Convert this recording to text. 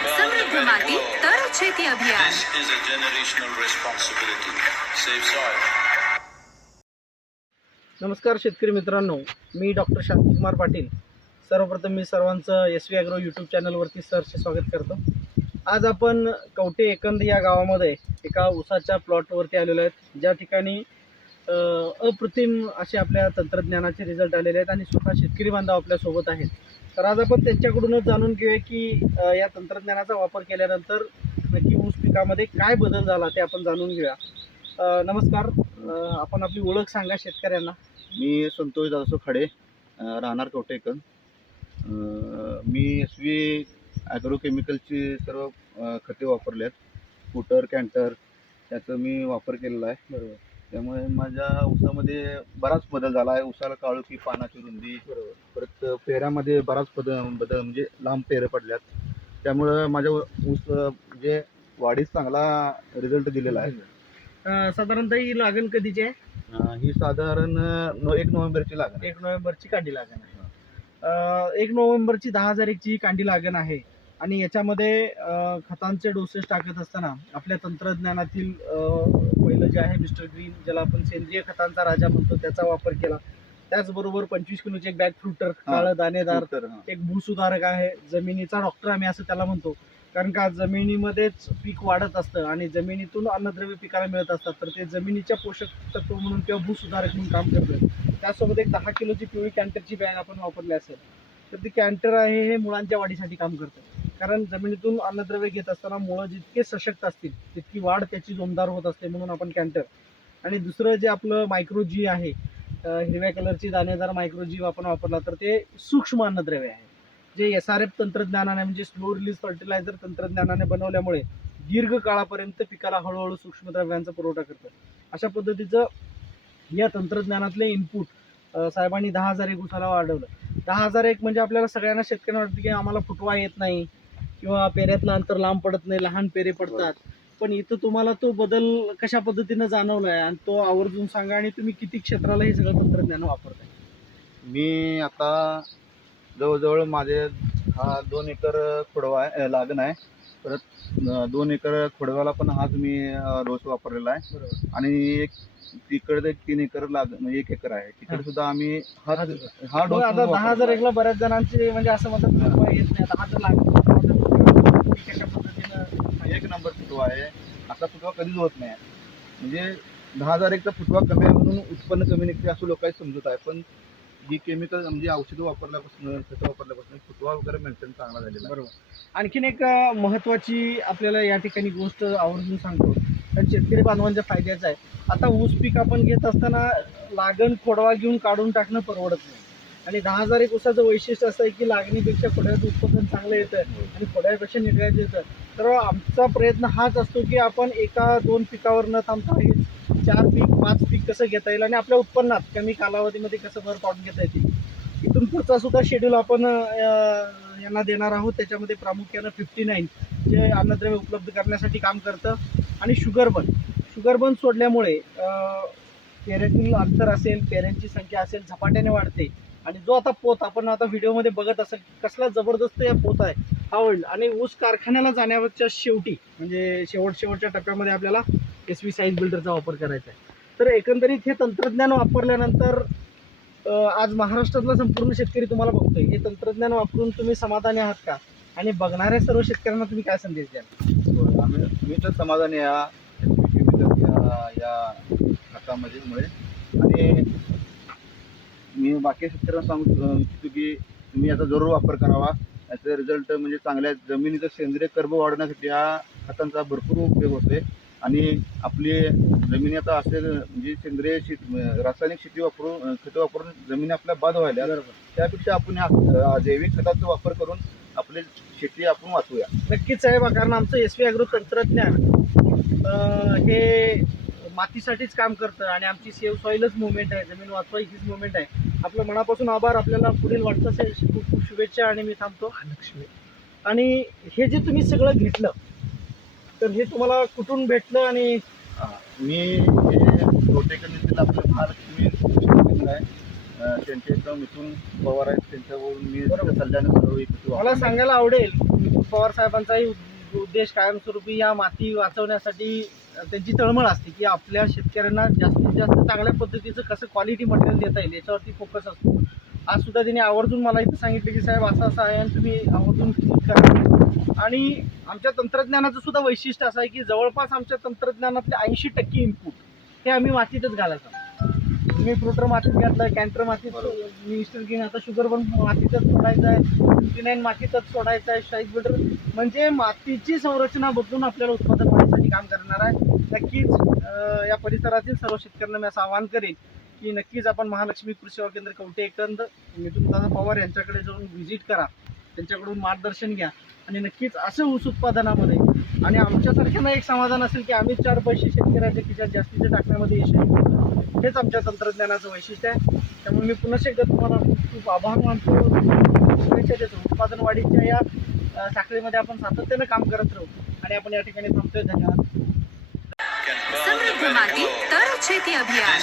સમૃદ્ધ માટી તર છેતી અભિયાન This is a generational responsibility. Save soil. नमस्कार शेतकरी मित्रांनो मी डॉक्टर शांतिकुमार पाटील सर्वप्रथम मी सर्वांचं एस व्ही ॲग्रो यूट्यूब चॅनलवरती सरचे स्वागत करतो आज आपण कवटे एकंद या गावामध्ये एका ऊसाच्या प्लॉटवरती आलेलो आहेत ज्या ठिकाणी अ, अप्रतिम असे आपल्या तंत्रज्ञानाचे रिझल्ट आलेले आहेत आणि स्वतः शेतकरी बांधव आपल्यासोबत आहेत. तर आज आपण त्यांच्याकडूनच जाणून घेऊया की या तंत्रज्ञानाचा वापर केल्यानंतर नक्की ऊस पिकामध्ये काय बदल झाला ते आपण जाणून घेऊया. नमस्कार. आपण आपली ओळख सांगा शेतकऱ्यांना. मी संतोष दादासो खडे राहणार कवटेकन अं, मी एस व्ही ॲग्रो केमिकलची सर्व खते वापरली आहेत स्कूटर कॅन्टर त्याचा मी वापर केलेला आहे. बरोबर. त्यामुळे माझ्या ऊसामध्ये बराच बदल झाला आहे. ऊसाला काळोखी पानाची रुंदी. परत पेऱ्यामध्ये बराच बदल बदल म्हणजे लांब पेरं पडल्यात. त्यामुळं माझ्या ऊस म्हणजे वाढीस चांगला रिझल्ट दिलेला आहे. अ, साधारणतः ही लागण कधीची आहे? अं, ही साधारण नो एक नोव्हेंबरची लागण आहे. एक नोव्हेंबरची कांडी लागण आहे. अ, एक नोव्हेंबरची दहा हजार एकची ही कांडी लागण आहे. आणि याच्यामध्ये खतांचे डोसेस टाकत असताना आपल्या तंत्रज्ञानातील पहिलं जे आहे मिस्टर ग्रीन ज्याला आपण सेंद्रिय खतांचा राजा म्हणतो त्याचा वापर केला. त्याचबरोबर पंचवीस किलोचे एक बॅग फ्रुटर काळं दाणेदार तर. एक भूसुधारक आहे जमिनीचा डॉक्टर आम्ही असं त्याला म्हणतो. कारण का जमिनीमध्येच पीक वाढत असतं आणि जमिनीतून अन्नद्रव्य पिकाला मिळत असतात. तर ते जमिनीच्या पोषक तत्व म्हणून किंवा भूसुधारक म्हणून काम करतं त्यासोबत एक दहा किलोची पिवळी कॅन्टरची बॅग आपण वापरली असेल. तर ती कॅन्टर आहे हे मुळांच्या वाढीसाठी काम करतं. कारण जमिनीतून अन्नद्रव्य घेत असताना मुळं जितके सशक्त असतील तितकी वाढ त्याची जोमदार होत असते म्हणून आपण कॅन्टर आणि दुसरं जे आपलं मायक्रो जी आहे हिरव्या कलरची दाणेदार मायक्रोजीव आपण वापरला तर ते सूक्ष्म अन्नद्रव्य आहे. जे एस आर एफ तंत्रज्ञानाने म्हणजे स्लो रिलीज फर्टिलायझर तंत्रज्ञानाने बनवल्यामुळे दीर्घ काळापर्यंत पिकाला हळूहळू सूक्ष्मद्रव्यांचा पुरवठा करतं अशा पद्धतीचं या तंत्रज्ञानातले इनपुट साहेबांनी दहा हजार एक उसाला वाढवलं. दहा हजार एक म्हणजे आपल्याला सगळ्यांना शेतकऱ्यांना वाटतं की आम्हाला फुटवा येत नाही. किंवा पेऱ्यातलं अंतर लांब पडत नाही लहान पेरे पडतात. पण इथं तुम्हाला तो बदल कशा पद्धतीनं जाणवलाय? आणि तो आवर्जून सांगा आणि तुम्ही किती क्षेत्राला हे सगळं तंत्रज्ञान वापरताय? मी आता जवळजवळ माझे हा दोन एकर खोडवा आहे लागण आहे. परत दोन एकर खोडव्याला पण हाच मी डोस वापरलेला आहे. आणि एक तिकडे एक तीन एकर लाग म्हणजे एक एकर आहे. तिकडे सुद्धा आम्ही हा. डोस आता दहा हजार एकला बऱ्याच जणांचे म्हणजे असं म्हणतात येत नाही आता हा तर लागतो. एक नंबर फुटवा आहे. असा फुटवा कधीच होत नाही. म्हणजे दहा हजार एकचा फुटवा कमी आहे म्हणून उत्पन्न कमी निघते असं लोकांनी समजत आहे. पण जी केमिकल म्हणजे औषधं वापरल्यापासून खतं वापरल्यापासून फुटवा वगैरे मेंटेन चांगला झालेला आहे. बरोबर. आणखीन एक महत्त्वाची आपल्याला या ठिकाणी गोष्ट आवर्जून सांगतो. कारण शेतकरी बांधवांच्या फायद्याचं आहे. आता ऊस पीक आपण घेत असताना लागण खोडवा घेऊन काढून टाकणं परवडत नाही. आणि दहा हजार एक ऊसाचं वैशिष्ट्य असं आहे की लागणीपेक्षा खोड्याचं उत्पादन चांगलं येतं आणि खोड्यापेक्षा निघायचं येतं. तर आमचा प्रयत्न हाच असतो की आपण एका दोन पिकावर न थांबता हे चार पीक पाच पीक कसं घेता येईल आणि आपल्या उत्पन्नात कमी कालावधीमध्ये कसं भर पाडून घेता येतील. इथून पुढचा सुद्धा शेड्यूल आपण यांना देणार आहोत. त्याच्यामध्ये प्रामुख्यानं फिफ्टी नाईन जे अन्नद्रव्य उपलब्ध करण्यासाठी काम करतं. आणि शुगर बन शुगर बन सोडल्यामुळे अं, अंतर असेल पेरेंटची संख्या असेल झपाट्याने वाढते. आणि जो आता पोत आपण आता व्हिडिओमध्ये बघत असेल कसला जबरदस्त या पोत आहे. आवडलं. आणि ऊस कारखान्याला जाण्याच्या शेवटी म्हणजे शेवट शेवटच्या टप्प्यामध्ये आपल्याला एस व्ही साईज बिल्डरचा वापर करायचा आहे. तर एकंदरीत हे तंत्रज्ञान वापरल्यानंतर आज महाराष्ट्रातला संपूर्ण शेतकरी तुम्हाला बघतोय. हे तंत्रज्ञान वापरून तुम्ही समाधानी आहात का? आणि बघणाऱ्या सर्व शेतकऱ्यांना तुम्ही काय संदेश द्याल? आम्ही मी तर समाधानी या या खतामध्ये मुळे. आणि मी बाकी शेतकऱ्यांना सांगू इच्छितो की तुम्ही याचा जरूर वापर करावा. याचा रिझल्ट म्हणजे चांगल्या जमिनीचं सेंद्रिय कर्ब वाढवण्यासाठी या खतांचा भरपूर उपयोग होतोय. आणि आपली जमिनी आता असे म्हणजे सेंद्रिय शेती रासायनिक शेती वापरून खतं वापरून जमिनी आपल्या बाद व्हायला त्यापेक्षा आपण या अं, जैविक खताचा वापर करून आपली शेती आपण वाचवूया. नक्कीच आहे बा कारण आमचं एस व्ही अॅग्रो तंत्रज्ञान हे मातीसाठीच काम करतं आणि आमची सेव्ह सॉईलच मुवमेंट आहे. जमीन वाचवा हीच मुवमेंट आहे. आपलं मनापासून आभार. आपल्याला पुढील वाटचाल खूप खूप शुभेच्छा आणि मी थांबतो. आणि हे जे तुम्ही सगळं घेतलं तर हे तुम्हाला कुठून भेटलं आणि मी हे येथील आपलं महालक्ष्मी आहे. अं, त्यांचे एकदम मिथून पवार आहेत त्यांच्याकडून मी बरोबर. सल्ल्याने मला सांगायला आवडेल पवार साहेबांचाही उद्देश कायमस्वरूपी या माती वाचवण्यासाठी त्यांची तळमळ असते की आपल्या शेतकऱ्यांना जास्तीत जास्त चांगल्या पद्धतीचं कसं क्वालिटी मटेरियल देता येईल याच्यावरती फोकस असतो. आज सुद्धा त्यांनी आवर्जून मला इथं सांगितलं की साहेब असं असं आहे आणि तुम्ही आवर्जून करा. आणि आमच्या तंत्रज्ञानाचं सुद्धा वैशिष्ट्य असं आहे की जवळपास आमच्या तंत्रज्ञानातले ऐंशी टक्के इनपुट हे आम्ही मातीतच घालायचं. तुम्ही फ्रुटर मातीत घातलं कॅन्टर मातीत मिनिस्टर घेऊन आता शुगर पण मातीतच सोडायचं आहे. फिनाईन मातीतच सोडायचं आहे. शाईक बिल्डर म्हणजे मातीची संरचना बदलून आपल्याला उत्पादन वाढीसाठी काम करणार आहे. नक्कीच या परिसरातील सर्व शेतकऱ्यांना मी असं आवाहन करेन की नक्कीच आपण महालक्ष्मी कृषी सेवा केंद्र कवटे एकंद दादा पवार यांच्याकडे जाऊन व्हिजिट करा. त्यांच्याकडून मार्गदर्शन घ्या. आणि नक्कीच असं ऊस उत्पादनामध्ये आणि आमच्यासारख्यांना एक समाधान असेल की आम्ही चार पैसे शेतकऱ्याच्या खिशात जास्तीचे टाकण्यामध्ये यशस्वी होतो. हेच आमच्या तंत्रज्ञानाचं वैशिष्ट्य आहे. त्यामुळे मी पुन्हा एकदा तुम्हाला खूप खूप आभार मानतो. शुभेच्छा देतो. उत्पादन वाढीच्या या साखळीमध्ये आपण सातत्यानं काम करत राहू. आणि आपण या ठिकाणी थांबतोय. धन्यवाद. समृद्ध माती. तर शेती अभियान.